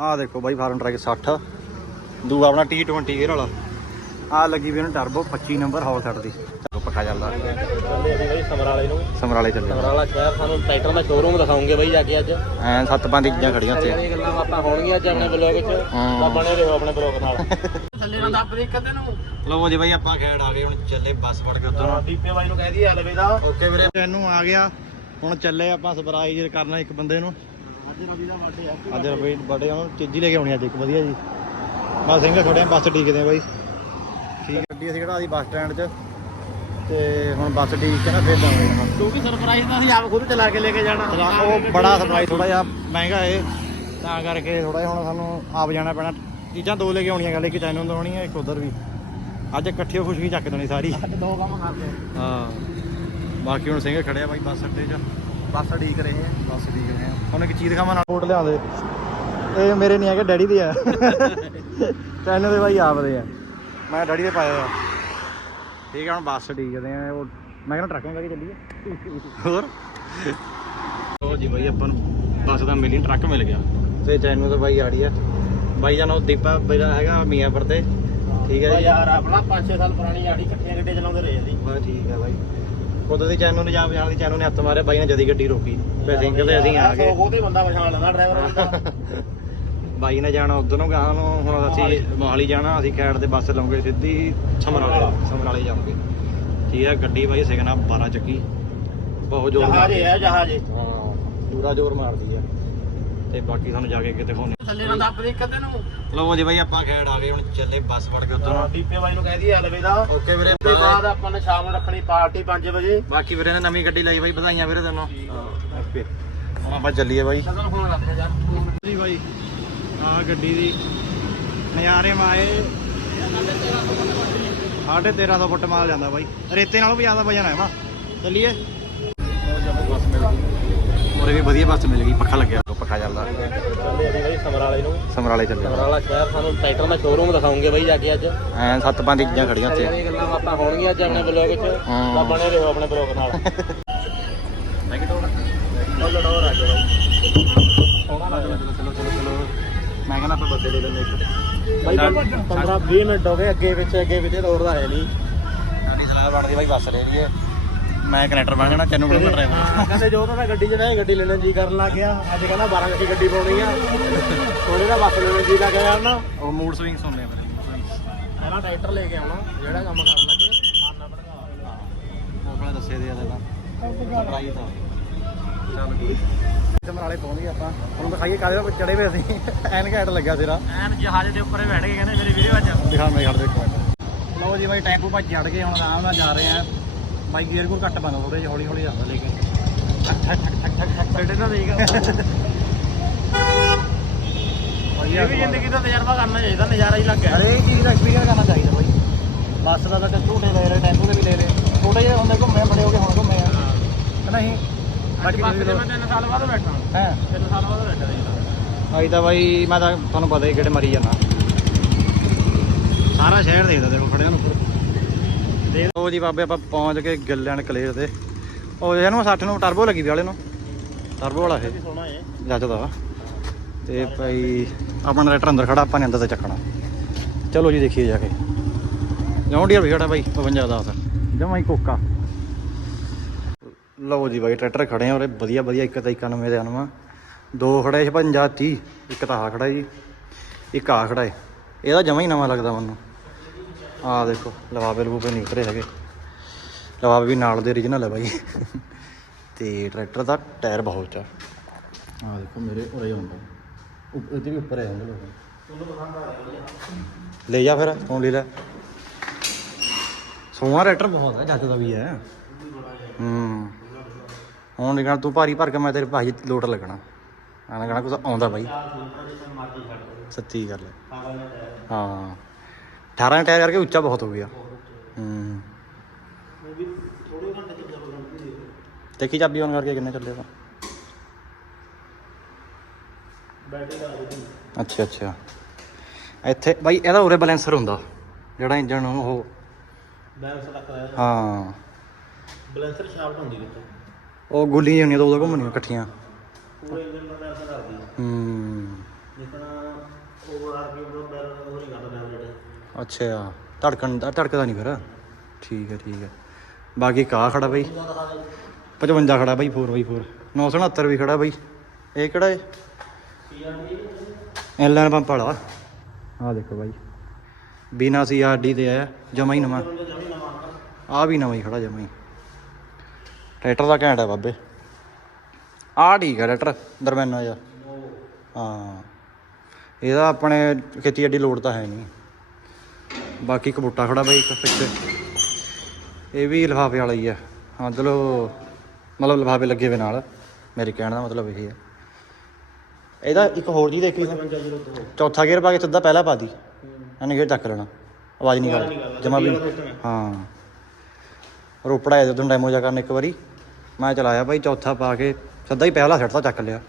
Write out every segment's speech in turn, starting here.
ਆਹ ਦੇਖੋ ਬਾਈ farm track 60 ਦੂਆ ਆਪਣਾ T20 에ਅਰ ਵਾਲਾ। ਆਹ ਲੱਗੀ ਵੀ ਉਹਨੂੰ ਟਰਬੋ 25 ਨੰਬਰ ਹੌਲ ਸੈਟ ਦੀ। ਚਲੋ ਪੱਕਾ ਚੱਲਦਾ। ਚੱਲੇ ਅਸੀਂ ਬਾਈ ਸਮਰਾਲੇ ਨੂੰ ਸਮਰਾਲੇ ਚੱਲੇ। ਸਮਰਾਲਾ ਸ਼ਹਿਰ ਸਾਨੂੰ ਟਰੈਕਟਰ ਦਾ ਸ਼ੋਰੂਮ ਦਿਖਾਉਂਗੇ ਬਾਈ ਜਾ ਕੇ ਅੱਜ। ਐ ਸੱਤ ਪੰਜ ਚੀਜ਼ਾਂ ਖੜੀਆਂ ਉੱਤੇ ਇਹ ਗੱਲਾਂ ਬਾਤਾਂ ਹੋਣਗੀਆਂ ਅੱਜ ਆਪਣੇ ਬਲੌਗ 'ਚ। ਹਾਂ। ਤਾਂ ਬਣੇ ਰਹੋ ਆਪਣੇ ਬਲੌਗ ਨਾਲ। ਥੱਲੇ ਨਾਲ ਦੱਬ ਦੇ ਕਦੇ ਨੂੰ। ਲਓ ਜੀ ਬਾਈ ਆਪਾਂ ਖੈੜ ਆ ਗਏ ਹੁਣ ਚੱਲੇ ਬੱਸ ਫੜ ਕੇ ਉਧਰ। ਦੀਪੇ ਬਾਈ ਨੂੰ ਕਹਿ ਦਈਏ ਹਲਵੇ ਦਾ। ਓਕੇ ਵੀਰੇ। ਇਹਨੂੰ ਆ ਗਿਆ। ਹੁਣ ਚੱਲੇ ਆਪਾਂ ਸਰਪ੍ਰਾਈਜ਼ ਕਰਨਾ ਇੱਕ ਬੰਦੇ ਨੂੰ। ਅੱਜ ਰਵੀ ਦਾ ਬਰਥਡੇ ਆ। ਅੱਜ ਰਵੀ ਬੜੇ ਉਹਨੂੰ ਚੀਜ਼ੀ ਲੈ ਕੇ ਆਉਣੀ ਅੱਜ ਇੱਕ ਵਧੀਆ ਜੀ। ਸਿੰਘ ਬੱਸ ਆ ਬਾਈ। ਠੀਕ ਹੈ ਗੱਡੀ ਅਸੀਂ ਖੜਾ ਦੀ ਬੱਸ ਸਟੈਂਡ 'ਚ। ਤੇ ਹੁਣ ਬੱਸ ਡੀਕ ਕੇ ਨਾ ਫੇਰ ਜਾਵਾਂਗੇ ਕਿਉਂਕਿ ਸਰਪ੍ਰਾਈਜ਼ ਤਾਂ ਅਸੀਂ ਆਪ ਖੁਦ ਚਲਾ ਕੇ ਲੈ ਕੇ ਜਾਣਾ। ਉਹ ਬੜਾ ਸਰਪ੍ਰਾਈਜ਼ ਥੋੜਾ ਜਿਹਾ ਮਹਿੰਗਾ ਏ ਤਾਂ ਕਰਕੇ ਥੋੜਾ ਜਿਹਾ ਹੁਣ ਸਾਨੂੰ ਆਪ ਜਾਣਾ ਪੈਣਾ। ਚੀਜ਼ਾਂ ਦੋ ਲੈ ਕੇ ਆਉਣੀਆਂ ਗੱਲ ਇੱਕ ਚੈਨਲ ਤੋਂ ਆਉਣੀ ਹੈ ਇੱਕ ਉਧਰ ਵੀ। ਅੱਜ ਇਕੱਠੀ ਖੁਸ਼ੀ ਚੱਕ ਦੇਣੀ ਸਾਰੀ। ਦੋ ਕੰਮ ਕਰਦੇ ਹਾਂ। ਬਾਕੀ ਹੁਣ ਸਿੰਘ ਖੜਿਆ ਬਾਈ ਬੱਸ ਅੱਡੇ 'ਚ। ਬਸ ਢੀਕ ਰਹੇ ਆ। ਬੱਸ ਡੀਕ ਰਹੇ ਆ। ਹੁਣ ਇੱਕ ਚੀਜ਼ ਖਾਵਾਂ ਨਾਲ। ਕੋਟ ਲਿਆਉਂਦੇ। ਇਹ ਮੇਰੇ ਨਹੀਂ ਹੈਗੇ ਡੈਡੀ ਦੇ ਆ। ਚੈਨਲ ਦੇ ਬਾਈ ਆਪ ਦੇ ਆ। ਮੈਂ ਡੈਡੀ ਦੇ ਪਾਇਆ ਆ। ਠੀਕ ਆ ਹੁਣ ਬੱਸ ਡੀਕਦੇ ਆ। ਉਹ ਮੈਂ ਕਹਿੰਦਾ ਟਰੱਕਾਂ ਕਰਕੇ ਚੱਲੀਏ। ਹੋਰ? ਉਹ ਜੀ ਬਾਈ ਆਪਾਂ ਨੂੰ ਬੱਸ ਦਾ ਮਿਲੀ ਟਰੱਕ ਮਿਲ ਗਿਆ। ਤੇ ਚੈਨਲ ਤੋਂ ਬਾਈ ਆੜੀ ਆ। ਬਾਈ ਜਾਨ ਉਹ ਦੀਪਾ ਦਾ ਹੈਗਾ ਮੀਆਂਪੁਰ ਤੇ। ਠੀਕ ਹੈ ਜੀ। ਯਾਰ ਆਪਣਾ 5-6 ਸਾਲ ਪੁਰਾਣੀ ਯਾਰੀ ਇਕੱਠੀਆਂ ਗੱਡੀਆਂ ਚਲਾਉਂਦੇ ਰਹੇ ਅਸੀਂ ਬਸ ਠੀਕ ਹੈ ਬਾਈ। ਉਦੋਂ ਦੀ ਚੈਨਲ ਨੂੰ ਜਾਮ ਜਾਣ ਦੀ ਚੈਨਲ ਨੇ ਹੱਥ ਮਾਰਿਆ ਬਾਈ ਨੇ ਜਦੀ ਗੱਡੀ ਰੋਕੀ ਸਿੰਘ ਤੇ ਅਸੀਂ ਆ ਗਏ। ਉਹਦੇ ਬੰਦਾ ਪਛਾਣ ਲੈਂਦਾ ਡਰਾਈਵਰ ਬੰਦਾ। ਬਾਈ ਨੇ ਜਾਣਾ ਉਧਰ ਨੂੰ ਗਾਂ ਨੂੰ ਹੁਣ ਅਸੀਂ ਮੋਹਾਲੀ। ਜਾਣਾ ਅਸੀਂ ਕੈਟ ਦੇ ਬੱਸ ਲਵਾਂਗੇ ਸਿੱਧੀ ਸਮਰਾਲੇ ਸਮਰਾਲੇ। ਜਾਵਾਂਗੇ ਠੀਕ ਹੈ ਗੱਡੀ ਬਾਈ ਸਿਗਨਾ 12 ਚੱਕੀ। ਬਹੁਤ ਜ਼ੋਰ ਜਹਾਜ਼ ਹੈ ਜਹਾਜ਼। ਹਾਂ ਪੂਰਾ ਜ਼ੋਰ ਮਾਰਦੀ ਆ। ਤੇ ਬਾਕੀ ਤੁਹਾਨੂੰ ਜਾ ਕੇ ਕਿਤੇ ਦਿਖਾਉਂਦੇ ਥੱਲੇ ਨਾਲ ਦੱਬ ਦੇ ਕਦੇ ਨੂੰ। ਲਓ ਜੀ ਬਾਈ ਆਪਾਂ ਕੈਟ ਆ ਗਏ ਹੁਣ ਚੱਲੇ ਬੱਸ ਫੜ ਕੇ ਉਧਰ। ਦੀਪੇ ਬਾਈ ਨੂੰ ਕਹਿ ਦਈਏ ਹਲਵੇ ਦਾ। ਓਕੇ ਵੀਰੇ ਤੇ ਬਾਅਦ ਆਪਾਂ ਨੇ ਸ਼ਾਮ ਨੂੰ ਰੱਖਣੀ ਪਾਰਟੀ 5 ਵਜੇ। ਬਾਕੀ ਵੀਰੇ ਨੇ ਨਵੀਂ ਗੱਡੀ ਲਈ ਬਾਈ ਵਧਾਈਆਂ ਵੀਰੇ ਤੈਨੂੰ। ਓਕੇ। ਹੁਣ ਆਪਾਂ ਚੱਲੀਏ ਬਾਈ। ਕਦੋਂ ਫੋਨ ਕਰਦੇ ਯਾਰ। ਜੀ ਬਾਈ ਆਹ ਗੱਡੀ ਦੀ ਨਜ਼ਾਰੇ ਮਾਏ। ਸਾਢੇ 1300 ਫੁੱਟ ਮਾਲ ਜਾਂਦਾ ਬਾਈ। ਰੇਤੇ ਨਾਲੋਂ ਵੀ ਜ਼ਿਆਦਾ ਵਜਨ ਹੈ ਵਾ। ਚੱਲੀਏ। ਉਹ ਜਦੋਂ ਬੱਸ ਮਿਲ ਗਈ। ਉਰੇ ਵੀ ਵਧੀਆ ਬੱਸ ਮਿਲ ਗਈ ਪੱਖਾ ਲੱਗਿਆ। ਪੱਖਾ ਚੱਲਦਾ ਚੱਲੇ ਅਸੀਂ ਬਾਈ ਸਮਰਾਲੇ ਨੂੰ। ਸਮਰਾਲੇ ਚੱਲੇ। ਸਮਰਾਲਾ ਸ਼ਹਿਰ ਸਾਨੂੰ ਟਰੈਕਟਰ ਦਾ ਸ਼ੋਰੂਮ ਦਿਖਾਉਂਗੇ ਬਾਈ ਜਾ ਕੇ ਅੱਜ। ਐ ਸੱਤ ਪੰਜ ਚੀਜ਼ਾਂ ਖੜੀਆਂ ਉੱਤੇ ਇਹ ਗੱਲਾਂ ਬਾਤਾਂ ਹੋਣਗੀਆਂ ਅੱਜ ਆਪਣੇ ਬਲੌਗ 'ਚ। ਤਾਂ ਬਣੇ ਰਹੋ ਆਪਣੇ ਬਲੌਗ ਨਾਲ। ਬਾਈ ਚਲੋ ਚਲੋ ਚਲੋ ਮੈਂ ਕਹਿੰਦਾ ਆਪਾਂ ਬੱਦੇ ਲੈ ਲੈਂਦੇ ਇੱਕ ਬਾਈ 15 20 ਮਿੰਟ ਹੋ ਗਏ ਅੱਗੇ ਅੱਗੇ ਦੌੜਦਾ ਹੈ ਨਹੀਂ। ਸਾਡੀ ਸਲਾਹ ਬਣਦੀ ਬਾਈ ਬੱਸ ਲੈ ਲਈਏ। ਮੈਂ ਕਨੈਕਟਰ ਬਣ ਜਾਣਾ ਤੈਨੂੰ ਕਿਹੜਾ ਡਰਾਈਵਰ। ਕਹਿੰਦੇ ਜੋ ਤਾਂ ਮੈਂ ਗੱਡੀ 'ਚ ਰਹਿ ਗੱਡੀ ਲੈਣ ਜੀ ਕਰਨ ਲੱਗ ਗਿਆ ਅੱਜ ਕਹਿੰਦਾ 12 ਵਜੇ ਗੱਡੀ ਪਾਉਣੀ ਆ। ਥੋੜੇ ਦਾ ਬੱਸ ਲੈਣ ਜੀ ਲੱਗ ਗਿਆ ਨਾ। ਉਹ ਮੂਡ ਸਵਿੰਗ ਸੁਣ ਲਿਆ ਮੇਰੇ mood swings। ਪਹਿਲਾਂ ਟਰੈਕਟਰ ਲੈ ਕੇ ਆਉਣਾ ਜਿਹੜਾ ਕੰਮ ਕਰਨ ਲੱਗੇ ਮਾਰਨਾ ਉਹ ਆਪਣੇ ਦੱਸੇ ਦੇ ਆ ਤਾਂ। ਸਰਪ੍ਰਾਈਜ਼ ਆ ਚੱਲ ਕੋਈ ਸਮਰਾਲੇ ਪਹੁੰਚ ਗਏ ਆਪਾਂ। ਹੁਣ ਦਿਖਾਈਏ ਕਾਹਦੇ ਉੱਪਰ ਚੜੇ ਹੋਏ ਅਸੀਂ। ਐਨ ਘੈਂਟ ਲੱਗਾ ਤੇਰਾ ਐਨ ਜਹਾਜ਼ ਦੇ ਉੱਪਰ ਬੈਠ ਕੇ ਕਹਿੰਦੇ ਮੇਰੇ ਵੀਰੇ ਅੱਜ ਦਿਖਾ ਮੈਂ ਖੜ ਦੇ ਇੱਕ ਮਿੰਟ। ਲਓ ਜੀ ਬਾਈ ਟੈਂਪੂ ਭੱਜ ਚੜ ਗਏ ਹੁਣ ਆਰਾਮ ਨਾਲ ਜਾ ਰਹੇ ਆ। ਬਾਈ ਗੇਅਰ ਕੋਲ ਘੱਟ ਬੰਦ ਥੋੜੇ ਜਿਹਾ ਹੌਲੀ ਹੌਲੀ ਜਾਂਦਾ ਲੈ ਕੇ ਠਕ ਠਕ ਠਕ ਠਕ ਠਕ। ਬੈਠੇ ਨਾ ਦੇਗਾ ਵਧੀਆ ਇਹ ਵੀ ਜ਼ਿੰਦਗੀ ਦਾ ਤਜਰਬਾ ਕਰਨਾ ਚਾਹੀਦਾ ਨਜ਼ਾਰਾ ਹੀ ਲੱਗ ਗਿਆ। ਹਰੇਕ ਚੀਜ਼ ਦਾ ਐਕਸਪੀਰੀਅੰਸ ਕਰਨਾ ਚਾਹੀਦਾ ਬਾਈ ਬੱਸ ਦਾ ਤਾਂ ਝੂਟੇ ਲੈ ਰਹੇ ਟੈਂਪੂ ਦੇ ਵੀ ਲੈ ਲਏ। ਛੋਟੇ ਜਿਹੇ ਹੁੰਦੇ ਘੁੰਮੇ ਬੜੇ ਹੋ ਗਏ ਹੁਣ ਘੁੰਮੇ ਆ। ਕਿ ਨਹੀਂ? ਬਾਕੀ ਬਾਕੀ ਬੱਸ ਤੇ ਮੈਂ 3 ਸਾਲ ਬਾਅਦ ਬੈਠਾ। ਹੈ? 3 ਸਾਲ ਬਾਅਦ ਬੈਠਾ ਜੀ। ਅੱਜ ਤਾਂ ਬਾਈ ਮੈਂ ਤਾਂ ਤੁਹਾਨੂੰ ਪਤਾ ਹੀ ਕਿਹੜੇ ਮਰੀ ਜਾਂਦਾ। ਸਾਰਾ ਸ਼ਹਿਰ ਦੇਖਦਾ ਦੇਖੋ ਖੜਿਆ ਨੂੰ। ਦੇਖ ਲਓ ਜੀ ਬਾਬੇ, ਆਪਾਂ ਪਹੁੰਚ ਕੇ ਗਿੱਲੈਂਡ ਕਲੇਰ ਤੇ ਉਹ ਇਹਨੂੰ 60 ਨੂੰ ਟਰਬੋ ਲੱਗੀ ਵੀ ਵਾਲੇ ਨੂੰ। ਟਰਬੋ ਵਾਲਾ ਇਹ। ਵੀ ਸੋਹਣਾ ਜੱਜਦਾ ਵਾ। ਤੇ ਭਾਈ ਆਪਣਾ ਟਰੈਕਟਰ ਅੰਦਰ ਖੜਾ, ਆਪਾਂ ਨੇ ਅੰਦਰ ਤੇ ਚੱਕਣਾ। ਚਲੋ ਜੀ, ਦੇਖੀਏ ਜਾ ਕੇ। ਜੌਂਡੀਅਰ ਵੀ ਖੜਾ ਬਾਈ 55 ਦਾ ਜਮਾ ਹੀ ਕੋਕਾ। ਲਓ ਜੀ ਬਾਈ, ਟਰੈਕਟਰ ਖੜੇ ਆ ਉਰੇ। ਵਧੀਆ ਵਧੀਆ, ਇੱਕ ਤਾਂ 91 ਦੇ ਅਨਵਾ ਦੋ ਖੜੇ 56 30 ਇੱਕ ਤਾਂ ਆ ਖੜਾ ਜੀ, ਇੱਕ ਆ ਖੜਾ ਏ। ਇਹਦਾ ਜਮਾ ਹੀ ਨਵਾਂ ਲੱਗਦਾ ਮੈਨੂੰ। ਆਹ ਦੇਖੋ ਲਵਾਵੇ ਲਵੂਵੇ ਨਹੀਂ ਉਤਰੇ ਹੈਗੇ। ਲਵਾਵੇ ਵੀ ਨਾਲ ਦੇ origignal ਹੈ ਬਾਈ। ਤੇ ਟਰੈਕਟਰ ਦਾ ਟਾਇਰ ਬਹੁਤ ਚਾ ਆਹ ਦੇਖੋ, ਮੇਰੇ ਉਰੇ ਹੁੰਦਾ। ਉੱਪ- ਇਹਦੇ ਵੀ ਉੱਪਰ ਹੈ ਹੁੰਦੇ ਲੋਕ। ਲੈ ਜਾ ਫਿਰ ਫੋਨ ਲੈ ਲੈ। ਸੋਹਣਾ ਟਰੈਕਟਰ ਬਹੁਤ ਹੈ ਜੱਜ ਦਾ ਵੀ ਹੈ ਹੂੰ। ਹੁਣ ਨਿਕਲ, ਤੂੰ ਭਾਰੀ ਭਰ ਕੇ ਮੈਂ ਤੇਰੇ ਭਾਈ ਲੋਟ ਲੱਗਣਾ। ਆਣਾ ਕਹਣਾ ਕੁਝ ਆਉਂਦਾ ਬਾਈ। ਸੱਚੀ ਗੱਲ ਹੈ ਹਾਂ। 18 ਟਾਇਰ ਕਰਕੇ ਉੱਚਾ ਬਹੁਤ ਹੋ ਗਿਆ। ਹੂੰ। ਦੇਖੀ ਚਾਬੀ ਔਨ ਕਰਕੇ ਕਿੰਨੇ ਚੱਲੇ ਤਾਂ ਅੱਛਾ ਅੱਛਾ। ਇੱਥੇ ਬਾਈ ਇਹਦਾ ਉਰੇ ਬੈਲੈਂਸਰ ਹੁੰਦਾ। ਜਿਹੜਾ ਇੰਜਨ ਉਹ। ਬੈਲੈਂਸ ਹਾਂ। ਬੈਲੈਂਸਰ ਸ਼ਾਫਟ ਹੁੰਦੀ ਵਿੱਚ। ਉਹ ਗੁੱਲੀਆਂ ਹੁੰਦੀਆਂ ਦੋ ਦੋ ਘੁੰਮਣੀਆਂ ਇਕੱਠੀਆਂ। ਪੂਰੇ ਇੰਜਨ ਦਾ ਬੈਲੈਂਸ ਕਰਦੀ ਹੂੰ ਜਿੱਦਾਂ ਅੱਛਾ, ਧੜਕਣ ਦਾ, ਧੜਕਦਾ ਨਹੀਂ ਫਿਰ। ਠੀਕ ਹੈ ਠੀਕ ਹੈ। ਬਾਕੀ ਕਾ ਖੜਾ ਬਈ। 55 ਖੜਾ ਬਈ 4x4 969 ਵੀ ਖੜਾ ਬਈ। ਇਹ ਕਿਹੜਾ ਹੈ ਐਲਨ ਪੰਪ ਵਾਲਾ। ਆ ਦੇਖੋ ਬਾਈ। ਬਿਨਾ ਸੀ ਆਰਡੀ ਤੇ ਆਇਆ, ਜਮਾ ਹੀ ਨਵਾਂ। ਆ ਵੀ ਨਵਾਂ ਹੀ ਖੜਾ ਜਮਾ ਹੀ। ਟਰੈਕਟਰ ਦਾ ਘੈਂਟ ਹੈ ਬਾਬੇ। ਆ ਠੀਕ ਹੈ ਟਰੈਕਟਰ, ਦਰਮਿਆਨਾ ਜਿਹਾ। ਹਾਂ। ਇਹਦਾ ਆਪਣੇ ਖੇਤੀ ਅੱਡੀ ਲੋੜ ਤਾਂ ਹੈ ਨਹੀਂ। ਬਾਕੀ ਕਬੂਟਾ ਖੜਾ ਬਾਈ ਇੱਕ ਪਿੱਛੇ। ਇਹ ਵੀ ਲਿਫਾਫੇ ਵਾਲਾ ਹੀ ਆ। ਹਾਂ, ਚਲੋ, ਮਤਲਬ ਲਿਫਾਫੇ ਲੱਗੇ ਹੋਏ ਨਾਲ। ਮੇਰੇ ਕਹਿਣ ਦਾ ਮਤਲਬ ਇਹ ਹੈ ਇਹਦਾ ਇੱਕ ਹੋਰ ਜੀ ਦੇਖੀ ਚੌਥਾ ਗੇਅਰ ਪਾ ਕੇ ਸਿੱਧਾ ਪਹਿਲਾ ਪਾ ਦੀ। ਇਹਨੇ ਗੇਅਰ ਚੱਕ ਲੈਣਾ। ਆਵਾਜ਼ ਨਹੀਂ ਕਰ ਜਮਾ ਵੀ ਹਾਂ। ਰੋਪੜਾ ਆਇਆ ਜਦੋਂ ਡੈਮੋ ਜਾ ਕਰਨ ਇੱਕ ਵਾਰੀ। ਮੈਂ ਚਲਾਇਆ ਭਾਈ ਚੌਥਾ ਪਾ ਕੇ ਸਿੱਧਾ ਹੀ ਪਹਿਲਾ ਸੈੱਟ ਚੱਕ ਲਿਆ।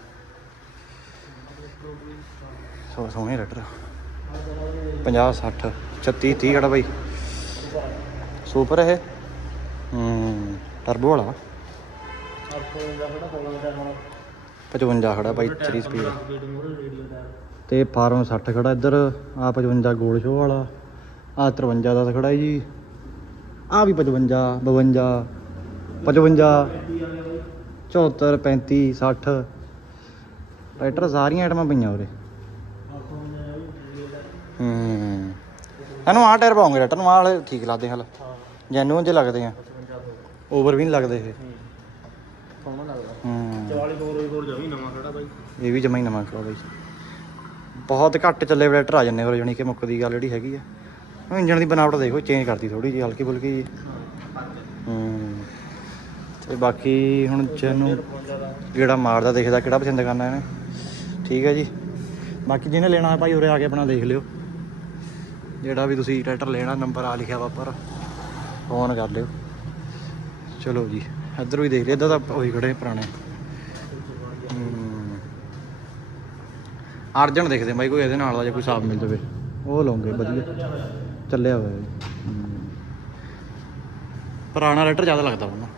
ਸੋ ਸੋਹਣੇ ਰੈਟਰ। 50 60 36 30 ਖੜਾ ਬਾਈ? ਸੁਪਰ ਇਹ? ਹੂੰ ਟਰਬੋ ਵਾਲਾ 55 ਖੜਾ ਬਾਈ 3 ਸਪੀਡ ਤੇ ਫਾਰਮ 60 ਖੜਾ ਇੱਧਰ ਆ 55 ਗੋਲ ਸ਼ੋ ਵਾਲਾ। ਆ 53 ਦਾ ਖੜਾ ਜੀ। ਆ ਵੀ 55 52 55 74 35 60 ਟਰੈਕਟਰ ਸਾਰੀਆਂ ਆਈਟਮਾਂ ਪਈਆਂ ਉਰੇ। ਹੂੰ। ਇਹਨੂੰ ਆਹ ਟਾਇਰ ਪਾਉਂਗੇ ਟਰੈਕਟਰ ਨੂੰ ਆਹ ਵਾਲੇ ਠੀਕ ਲੱਗਦੇ ਹਲ। ਜੈਨੂਨ ਜੇ ਲੱਗਦੇ ਆ। ਓਵਰ ਵੀ ਨਹੀਂ ਲੱਗਦੇ ਇਹ। ਸੋਹਣਾ ਲੱਗਦਾ। ਹੂੰ। 44 ਹੋਰ ਹੋਰ ਜਮੀ ਨਵਾਂ ਖੜਾ ਬਾਈ। ਇਹ ਵੀ ਜਮਾ ਹੀ ਨਵਾਂ ਖੜਾ ਬਾਈ। ਬਹੁਤ ਘੱਟ ਚੱਲੇ ਟਰੈਕਟਰ ਆ ਜੰਨੇ ਹੋਰ ਜਾਣੀ ਕਿ ਮੁੱਕ ਦੀ ਗੱਲ ਜਿਹੜੀ ਹੈਗੀ ਆ। ਇੰਜਣ ਦੀ ਬਨਾਵਟ ਦੇਖੋ ਚੇਂਜ ਕਰਤੀ ਥੋੜੀ ਜਿਹੀ ਹਲਕੀ ਫੁਲਕੀ ਜੀ। ਹੂੰ। ਤੇ ਬਾਕੀ ਹੁਣ ਜੈਨੂੰ ਜਿਹੜਾ ਮਾਰਦਾ ਦੇਖਦਾ ਕਿਹੜਾ ਪਸੰਦ ਕਰਨਾ ਇਹਨੇ। ਠੀਕ ਹੈ ਜੀ। ਬਾਕੀ ਜਿਹਨੇ ਲੈਣਾ ਹੈ ਭਾਈ ਉਰੇ ਆ ਕੇ ਆਪਣਾ ਦੇਖ ਲਿਓ। ਜਿਹੜਾ ਵੀ ਤੁਸੀਂ ਟਰੈਕਟਰ ਲੈਣਾ ਨੰਬਰ ਆ ਲਿਖਿਆ ਵਾ ਉੱਪਰ ਫੋਨ ਕਰ ਲਿਓ। ਚਲੋ ਜੀ, ਇੱਧਰ ਵੀ ਦੇਖ ਲਿਓ, ਇੱਧਰ ਤਾਂ ਉਹੀ ਖੜੇ ਪੁਰਾਣੇ। ਹੂੰ। ਅਰਜਨ ਦੇਖਦੇ ਬਾਈ, ਕੋਈ ਇਹਦੇ ਨਾਲ ਦਾ ਜੇ ਕੋਈ ਸਾਫ਼ ਮਿਲ ਜਾਵੇ। ਉਹ ਲਾਉਂਗੇ, ਵਧੀਆ। ਚੱਲਿਆ ਹੋਇਆ ਪੁਰਾਣਾ ਰੈਟਰ ਜ਼ਿਆਦਾ ਲੱਗਦਾ ਉਹਨਾਂ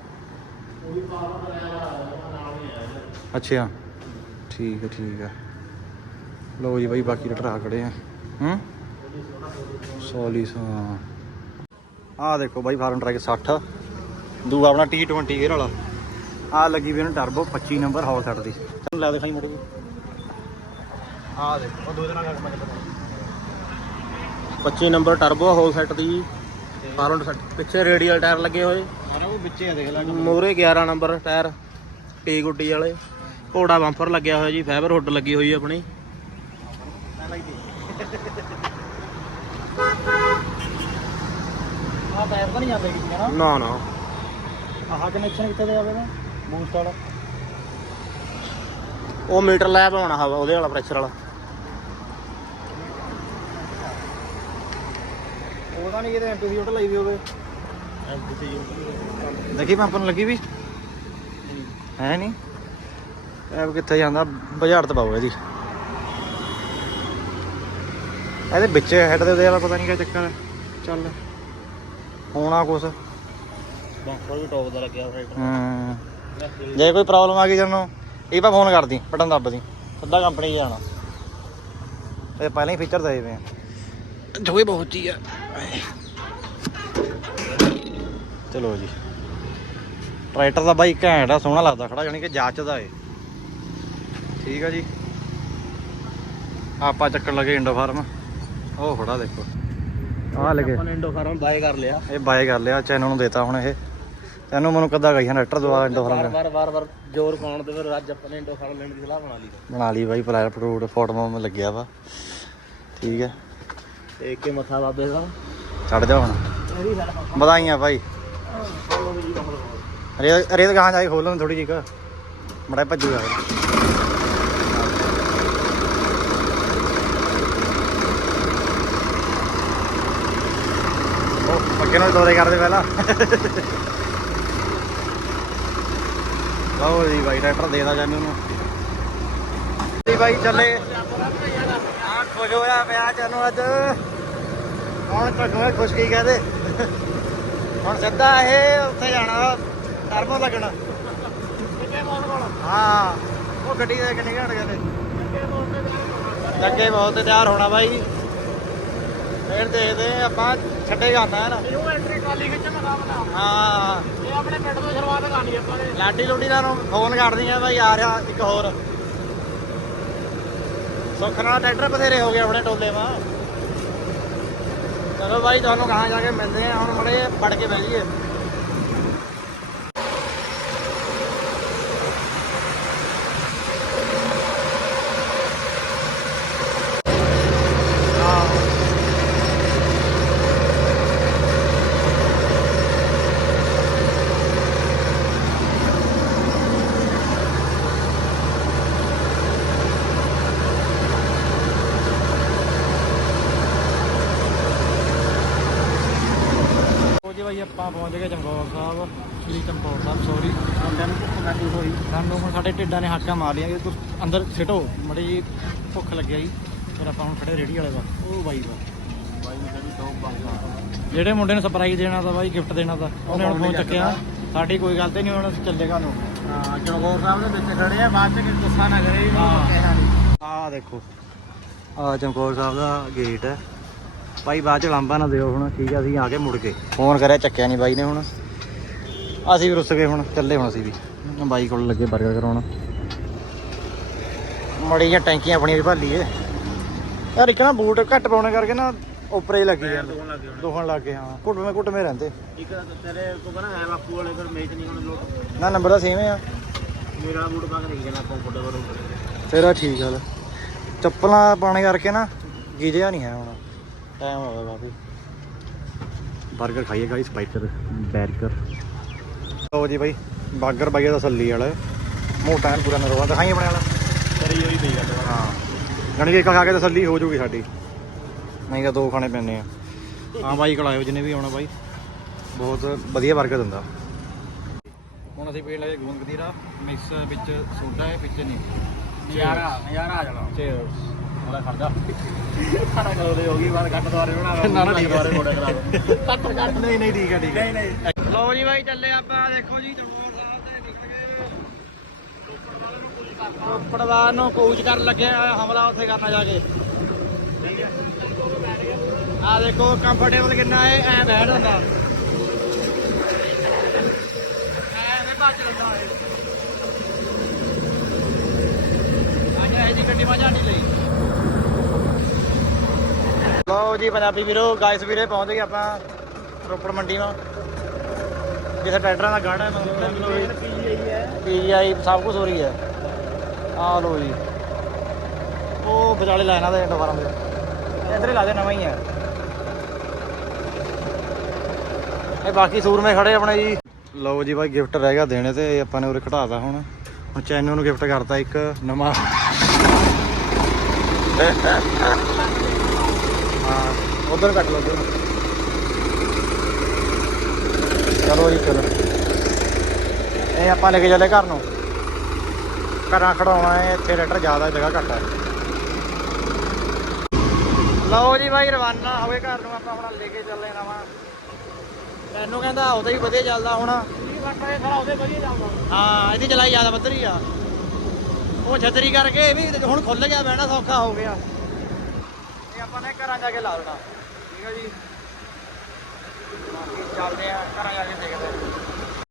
ਅੱਛਾ। ਠੀਕ ਹੈ ਠੀਕ ਹੈ। ਲੋ ਜੀ ਬਾਈ, ਬਾਕੀ ਰੈਟਰ ਆ ਖੜੇ ਆ। ਹੂੰ। ਸੋਲੀਸ ਹਾਂ ਆਹ ਦੇਖੋ ਬਾਈ ਫਾਰਮ ਟਰੈਕ 60 ਦੂਆ ਆਪਣਾ T20 ਗੇਅਰ ਵਾਲਾ। ਆ ਲੱਗੀ ਵੀ ਇਹਨੂੰ ਟਰਬੋ 25 ਨੰਬਰ ਹੌਲ ਸੈਟ ਦੀ। ਲਾ ਦਿਖਾਈ ਮੋੜ ਆ ਦੇਖੋ ਉਹ ਦੋ ਦਿਨਾਂ ਦਾ ਮੈਂ 25 ਨੰਬਰ ਟਰਬੋ ਹੋਲ ਸੈੱਟ ਦੀ। ਫਾਰੰਟ ਸੈੱਟ ਪਿੱਛੇ ਰੇਡੀਅਲ ਟਾਇਰ ਲੱਗੇ ਹੋਏ। ਮਾਰਾ ਉਹ ਵਿੱਚੇ ਆ ਦੇਖ ਲੈ। ਮੂਰੇ 11 ਨੰਬਰ ਟਾਇਰ ਟੀ ਗੁੱਡੀ ਵਾਲੇ। ਘੋੜਾ ਬੰਪਰ ਲੱਗਿਆ ਹੋਇਆ ਜੀ ਫਾਈਬਰ ਹੁੱਡ ਲੱਗੀ ਹੋਈ ਆਪਣੀ। ਆ ਪੈਪ ਤਾਂ ਨਹੀਂ ਜਾਂਦਾ ਕਿਸੇ ਨਾ ਨਾ ਨਾ। ਆਹ ਕਨੈਕਸ਼ਨ ਕਿੱਥੇ ਦੇ ਆਵੇ ਨਾ ਬੂਸਟ ਵਾਲਾ। ਉਹ ਮੀਟਰ ਲੈ ਪਾਉਣਾ ਹਵਾ ਉਹਦੇ ਵਾਲਾ ਪ੍ਰੈਸ਼ਰ ਵਾਲਾ। ਉਹਦਾ ਨਹੀਂ ਕਿਤੇ ਐਮਪੀਸੀ ਉੱਟ ਲਈ ਵੀ ਹੋਵੇ। ਦੇਖੀ ਪੰਪ ਨੂੰ ਲੱਗੀ ਵੀ? ਹੈ ਨਹੀਂ ਐਬ ਕਿੱਥੇ ਜਾਂਦਾ? ਬਾਜ਼ਾਰ ਤੇ ਪਾਓ ਇਹਦੀ। ਇਹਦੇ ਵਿੱਚ ਹੈਡ ਦੇ ਉਹਦੇ ਵਾਲਾ ਪਤਾ ਨਹੀਂ ਕਿਆ ਚੱਕਰ ਚੱਲ। ਹੋਣਾ ਕੁਛ। ਬੰਪਰ ਵੀ ਟੌਪ ਦਾ ਲੱਗਿਆ ਹੂੰ। ਜੇ ਕੋਈ ਪ੍ਰੋਬਲਮ ਆ ਗਈ ਤੈਨੂੰ ਇਹ ਪਾ ਫੋਨ ਕਰਦੀ ਬਟਨ ਦੱਬ ਦੀ ਸਿੱਧਾ ਕੰਪਨੀ 'ਚ ਜਾਣਾ। ਇਹ ਪਹਿਲਾਂ ਹੀ ਫੀਚਰ ਦਏ ਵੇ ਆ। ਜੋਏ ਬਹੁਤ ਹੀ ਆ। ਚਲੋ ਜੀ। ਟਰੈਕਟਰ ਦਾ ਬਾਈ ਘੈਂਟ ਆ ਸੋਹਣਾ ਲੱਗਦਾ ਖੜਾ ਜਾਨੀ ਕਿ ਜਾਚਦਾ ਏ। ਠੀਕ ਆ ਜੀ। ਆਪਾਂ ਚੱਕਣ ਲੱਗੇ ਇੰਡੋ ਫਾਰਮ ਉਹ ਖੜਾ ਦੇਖੋ। ਆ ਲੱਗੇ ਆਪਾਂ ਇੰਡੋ ਫਾਰਮ ਬਾਏ ਕਰ ਲਿਆ। ਇਹ ਬਾਏ ਕਰ ਲਿਆ ਚੈਨਲ ਨੂੰ ਦੇਤਾ ਹੁਣ ਇਹ। ਤੈਨੂੰ ਮੈਨੂੰ ਕਦਾ ਗਈ ਟਰੈਕਟਰ ਦਵਾ ਇੰਡੋ ਫਾਰਮ ਵਾਰ ਵਾਰ ਵਾਰ ਜ਼ੋਰ ਪਾਉਣ ਤੇ ਫਿਰ ਅੱਜ ਆਪਾਂ ਨੇ ਇੰਡੋ ਫਾਰਮ ਲੈਣ ਦੀ ਸਲਾਹ ਬਣਾ ਲਈ। ਬਣਾ ਲਈ ਬਾਈ ਪਲਾਇਰ ਫਰੂਟ ਫੋਟੋ ਮੈਂ ਲੱਗਿਆ ਵਾ। ਠੀਕ ਹੈ ਇੱਕ ਕੇ ਮੱਥਾ ਬਾਬੇ ਦਾ। ਛੱਡ ਜਾ ਹੁਣ। ਵਧਾਈਆਂ ਭਾਈ ਰੇਤ ਰੇਤ ਗਾਂ ਜਾ ਕੇ ਖੋਲਣ ਥੋੜੀ ਜਿਹੀ ਮੜਾ ਭੱਜੂਗਾ ਅੱਗੇ ਨੂੰ ਦੋਰੇ ਕਰਦੇ ਪਹਿਲਾਂ। ਲਓ ਜੀ ਬਾਈ ਟਰੈਕਟਰ ਦੇਦਾ ਜਾਨੂੰ ਨੂੰ ਜੀ ਬਾਈ, ਚੱਲੇ। ਆ ਖੁਸ਼ ਹੋਇਆ ਪਿਆ ਜਾਨੂੰ ਅੱਜ। ਹੁਣ ਤੱਕ ਖੁਸ਼ ਕੀ ਕਹਦੇ? ਹੁਣ ਸਿੱਧਾ ਇਹ ਉੱਥੇ ਜਾਣਾ ਟਰਬੋ ਲੱਗਣਾ। ਹਾਂ, ਉਹ ਗੱਡੀ ਦੇ ਕਿੰਨੇ ਘੰਟੇ ਗਏ ਜੱਗੇ ਬਹੁਤ ਤਿਆਰ ਹੋਣਾ ਬਾਈ। ਫੇਰ ਦੇਖਦੇ ਆ ਆਪਾਂ ਛੱਡੇਗਾ ਹੈ ਨਾ। ਇਹਨੂੰ ਐਂਟਰੀ ਟਰਾਲੀ ਖਿੱਚਣ ਦਾ ਬਣਾ ਹਾਂ। ਇਹ ਆਪਣੇ ਪਿੰਡ ਤੋਂ ਸ਼ੁਰੂਆਤ ਕਰਨੀ ਆਪਾਂ ਨੇ। ਲਾਡੀ ਲੁੱਡੀ ਦਾ ਨੂੰ ਫੋਨ ਕਰਦੀ ਆ ਭਾਈ ਆ ਰਿਹਾ ਇੱਕ ਹੋਰ। ਸੁੱਖ ਨਾਲ ਟਰੈਕਟਰ ਬਥੇਰੇ ਹੋ ਗਏ ਆਪਣੇ ਟੋਲੇ ਮਾ ਚਲੋ ਭਾਈ ਤੁਹਾਨੂੰ ਕਹਾਂ ਜਾ ਕੇ ਮਿਲਦੇ ਆ ਹੁਣ ਮੜੇ ਪੜ ਕੇ ਬਹਿ ਜਾਈਏ। ਜੀ ਭਾਈ ਆਪਾਂ ਪਹੁੰਚ ਗਏ ਚਮਕੌਰ ਸਾਹਿਬ ਸ੍ਰੀ ਚਮਕੌਰ ਸਾਹਿਬ ਸੌਰੀ ਮੁੰਡਿਆਂ ਨੂੰ ਭੁੱਖ ਲੱਗੀ ਹੋਈ। ਸਾਨੂੰ ਹੁਣ ਸਾਡੇ ਢਿੱਡਾਂ ਨੇ ਹਾਕਾਂ ਮਾਰ ਲੀਆਂ ਕਿ ਤੁਸੀਂ ਅੰਦਰ ਸਿਟੋ ਮੜੀ ਜੀ ਭੁੱਖ ਲੱਗਿਆ ਜੀ। ਫਿਰ ਆਪਾਂ ਹੁਣ ਖੜੇ ਰੇੜੀ ਵਾਲੇ ਵਾ ਉਹ ਬਾਈ ਬਾਈ ਦੋ ਜਿਹੜੇ ਮੁੰਡੇ ਨੂੰ ਸਰਪ੍ਰਾਈਜ਼ ਦੇਣਾ ਤਾਂ ਬਾਈ ਗਿਫਟ ਦੇਣਾ ਤਾਂ। ਉਹਨੇ ਹੁਣ ਫੋਨ ਚੱਕਿਆ। ਸਾਡੀ ਕੋਈ ਗੱਲ ਤੇ ਨਹੀਂ ਹੁਣ ਅਸੀਂ ਚੱਲੇਗਾ ਨੂੰ। ਹਾਂ ਚੌਗੋਰ ਸਾਹਿਬ ਦੇ ਵਿੱਚ ਖੜੇ ਆ ਬਾਅਦ ਚ ਗੁੱਸਾ ਨਾ ਕਰੇ ਆਹ ਦੇਖੋ। ਆ ਚਮਕੌਰ ਸਾਹਿਬ ਦਾ ਗੇਟ ਹੈ। ਭਾਈ ਬਾਅਦ ਚ ਲਾਂਬਾ ਨਾ ਦਿਓ ਹੁਣ ਠੀਕ ਆ ਅਸੀਂ ਆ ਕੇ ਮੁੜ ਕੇ। ਫੋਨ ਕਰਿਆ ਚੱਕਿਆ ਨਹੀਂ ਬਾਈ ਨੇ ਹੁਣ। ਅਸੀਂ ਵੀ ਰੁੱਸ ਗਏ ਹੁਣ ਚੱਲੇ ਹੁਣ ਅਸੀਂ ਵੀ। ਬਾਈ ਕੋਲ ਲੱਗੇ ਬਰਗਰ ਕਰਾਉਣ। ਮੜੀਆਂ ਟੈਂਕੀਆਂ ਆਪਣੀਆਂ ਵੀ ਭਾਲੀਏ। ਯਾਰ ਇੱਕ ਨਾ ਬੂਟ ਘੱਟ ਪਾਉਣੇ ਕਰਕੇ ਨਾ ਉੱਪਰੇ ਹੀ ਲੱਗੀ ਜਾਂਦੇ। ਦੋਣ ਲੱਗੇ ਹੁਣ। ਦੁਖਣ ਲੱਗ ਗਏ ਹਾਂ। ਘੁੱਟਵੇਂ ਘੁੱਟਵੇਂ ਰਹਿੰਦੇ। ਇੱਕ ਤਾਂ ਤੇਰੇ ਕੋ ਬਣਾ ਹੈ ਬਾਪੂ ਵਾਲੇ ਫਿਰ ਮੇਚ ਨਹੀਂ ਹੁਣ ਲੋਟ। ਨਾ ਨੰਬਰ ਤਾਂ ਸੇਮ ਆ। ਮੇਰਾ ਬੂਟ ਪਾ ਕੇ ਨਹੀਂ ਜਾਣਾ ਆਪਾਂ ਫੋਟੋ ਕਰੋ ਤੇਰਾ ਠੀਕ ਆ। ਚੱਪਲਾਂ ਪਾਣੇ ਕਰਕੇ ਨਾ ਗਿਜਿਆ ਨਹੀਂ ਹੈ ਹੁਣ। ਟਾਈਮ ਹੋ ਗਿਆ ਕਾਫੀ। 버ਗਰ ਖਾਈਏ ਗਾਇਸ ਬਾਈਕਰ ਬੈਰਗਰ ਲਓ ਜੀ ਬਾਈ 버ਗਰ ਬਾਈਏ ਦਾ ਸੱਲੀ ਵਾਲਾ। ਮੋਟਾ ਐਨ ਪੂਰਾ ਨਰਵਾ ਦਿਖਾਈ ਆਪਣੇ ਵਾਲਾ। ਤੇਰੀ ਹੋਈ ਪਈ ਆ ਹਾਂ। ਜਾਨੀ ਕਿ ਇੱਕ ਖਾ ਕੇ ਤਸੱਲੀ ਹੋ ਜੂਗੀ ਸਾਡੀ। ਨਹੀਂ ਤਾਂ ਦੋ ਖਾਣੇ ਪੈਣੇ ਆ। ਹਾਂ ਬਾਈ ਕੋਲ ਜਿੰਨੇ ਵੀ ਆਉਣਾ ਬਾਈ। ਬਹੁਤ ਵਧੀਆ ਬਰਗਰ ਦਿੰਦਾ। ਹੁਣ ਅਸੀਂ ਪੀਣ ਲੱਗੇ ਗੂੰਦ ਮਿਕਸ ਵਿੱਚ ਸੋਡਾ ਹੈ ਵਿੱਚ ਨਹੀਂ ਨਜ਼ਾਰਾ ਆ ਜਾਣਾ। ਚੇਅਰਸ ਥੋੜਾ ਖੜਦਾ ਖਾਣਾ ਕਰੋ ਦੇ ਹੋ ਗਈ ਬਾਅਦ ਕੱਟ ਦੁਆਰੇ ਬਣਾ ਨਾ, ਨਾ, ਠੀਕ ਹੈ। ਦੁਆਰੇ ਮੋੜੇ ਕਰਾ ਦੋ ਕੱਟ ਕੱਟ। ਨਹੀਂ ਨਹੀਂ ਠੀਕ ਹੈ ਠੀਕ ਨਹੀਂ ਨਹੀਂ। ਲਓ ਜੀ ਬਾਈ ਚੱਲੇ ਆਪਾਂ। ਦੇਖੋ ਜੀ ਚਮਕੌਰ ਸਾਹਿਬ ਤੇ ਨਿਕਲ ਗਏ। ਰੋਪੜਵਾਰ ਨੂੰ ਕੂਚ ਕਰਨ ਲੱਗੇ ਆ ਹਮਲਾ ਉੱਥੇ ਕਰਨਾ ਜਾ ਕੇ। ਆ। ਦੇਖੋ ਕੰਫਰਟੇਬਲ ਕਿੰਨਾ ਹੈ ਐ ਬੈਠ ਹੁੰਦਾ ਐਵੇਂ ਭੱਜ ਲੈਂਦਾ ਹੈ ਅੱਜ ਇਹ ਜੀ ਗੱਡੀ ਮਜਾ ਨਹੀਂ ਲਈ। ਲਓ ਜੀ ਪੰਜਾਬੀ ਵੀਰੋ ਗਾਇਸ ਵੀਰੇ ਪਹੁੰਚ ਗਏ ਆਪਾਂ ਰੋਪੜ ਮੰਡੀ ਮਾ। ਜਿੱਥੇ ਟਰੈਕਟਰਾਂ ਦਾ ਗੜ ਮਤਲਬ ਪੀਜੀਆਈ ਸਭ ਕੁਝ ਹੋ ਰਹੀ ਹੈ। ਆ ਲੋ ਜੀ। ਉਹ ਵਿਚਾਲੇ ਲਾਈਨਾਂ ਦੇ ਇੰਡੋ ਫਾਰਮ ਦੇ ਇੱਧਰ ਲਾ ਦੇ, ਨਵਾਂ ਹੀ ਹੈ। ਇਹ ਬਾਕੀ ਸੂਰਮੇ ਖੜੇ ਆਪਣੇ ਜੀ। ਲਓ ਜੀ ਭਾਈ ਗਿਫਟ ਰਹਿ ਗਿਆ ਦੇਣੇ ਤੇ ਆਪਾਂ ਨੇ ਉਰੇ ਘਟਾਤਾ ਹੁਣ। ਹੁਣ ਚੈਨੋ ਨੂੰ ਗਿਫਟ ਕਰਤਾ ਇੱਕ, ਨਵਾਂ। ਉਧਰ ਕੱਟ ਲਓ ਉਧਰ। ਚਲੋ ਜੀ ਚਲੋ। ਇਹ ਆਪਾਂ ਲੈ ਕੇ ਚੱਲੇ ਘਰ ਨੂੰ। ਘਰਾਂ ਖੜਾਉਣਾ ਹੈ ਇੱਥੇ ਰੈਟਰ ਜ਼ਿਆਦਾ ਜਗ੍ਹਾ ਘੱਟ ਹੈ ਲਓ ਜੀ ਬਾਈ ਰਵਾਨਾ ਹੋ ਗਏ ਘਰ ਨੂੰ ਆਪਾਂ ਆਪਣਾ ਲੈ ਕੇ ਚੱਲੇ ਨਵਾਂ। ਤੈਨੂੰ ਕਹਿੰਦਾ ਉਹਦਾ ਹੀ ਵਧੀਆ ਚੱਲਦਾ ਹੁਣ। ਇਹ ਕੱਟ ਇਹ ਖੜਾ ਉਹਦੇ ਵਧੀਆ ਚੱਲਦਾ। ਹਾਂ ਇਹਦੀ ਚਲਾਈ ਜ਼ਿਆਦਾ ਵੱਧਰੀ ਆ। ਉਹ ਛਤਰੀ ਕਰਕੇ ਇਹ ਵੀ ਹੁਣ ਖੁੱਲ ਗਿਆ ਬਹਿਣਾ ਸੌਖਾ ਹੋ ਗਿਆ। ਇਹ ਆਪਾਂ ਨੇ ਘਰਾਂ ਜਾ ਕੇ ਲਾ ਦੇਣਾ। ਠੀਕ ਹੈ ਜੀ। ਬਾਕੀ ਚੱਲਦੇ ਆ ਘਰਾਂ ਜਾ ਕੇ ਦੇਖਦੇ ਆ।